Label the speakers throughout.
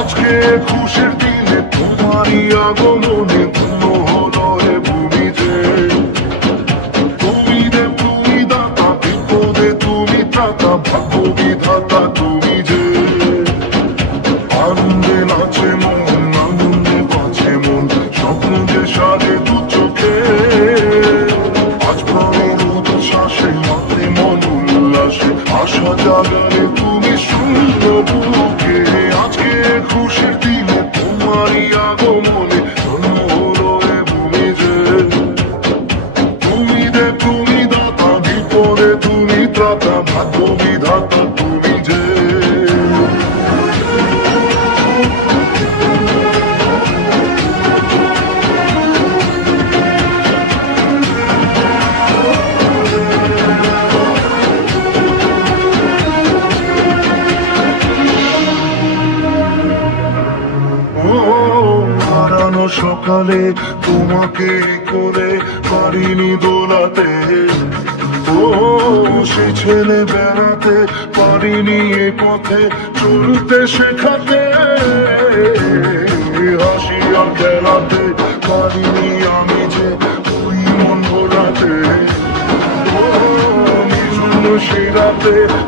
Speaker 1: আজকে খুশির দিনে তোমারই আগমনে পূর্ণ হলো তুমি দে, তুমি দাতা, বিপদে তুমি ত্রাতা ভাগ্য বিধাতা তুমি যে। আনন্দে নাচে মন, আনন্দে বাঁচে মন, স্বপ্ন যে সাজে দু চোখে। আজ প্রাণের উচ্ছ্বাসে মাতে মন উল্লাসে, আশা জাগালে আজকে খুশির সকালে তোমাকে করে পারিনি দোলাতে। ও, সে ছেলে বেড়াতে পারিনি এ পথে, চলতে শেখাতে। পারিনি আমি যে মন ভোলাতে।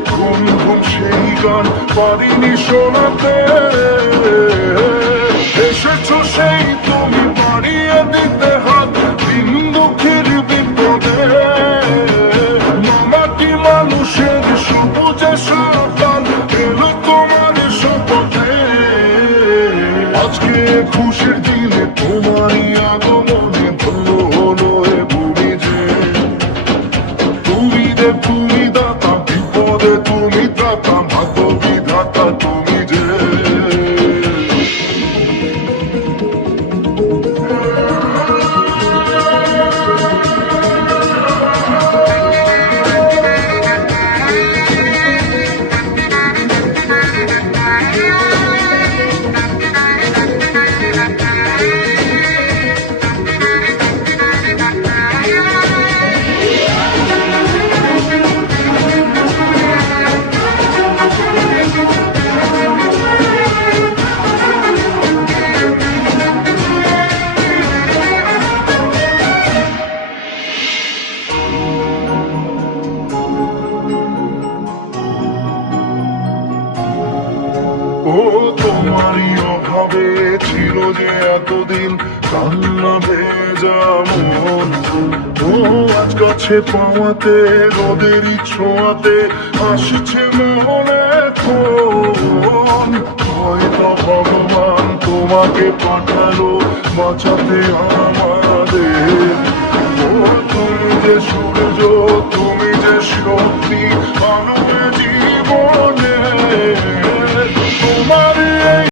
Speaker 1: ঘুম ঘুম সেই গান পারিনি শোনাতে। এসেছ সেই খুশির দিনে তোমারই তোমারই অভাবে ছিল যে এতদিন কান্না ভেজা মন। ও, আজ কাছে পাওয়াতে রোদেরই ছোঁয়াতে আসছে মনে হয়তো ভগবান, তোমাকে পাঠালো বাঁচাতে আমাদের। ও তুমি যে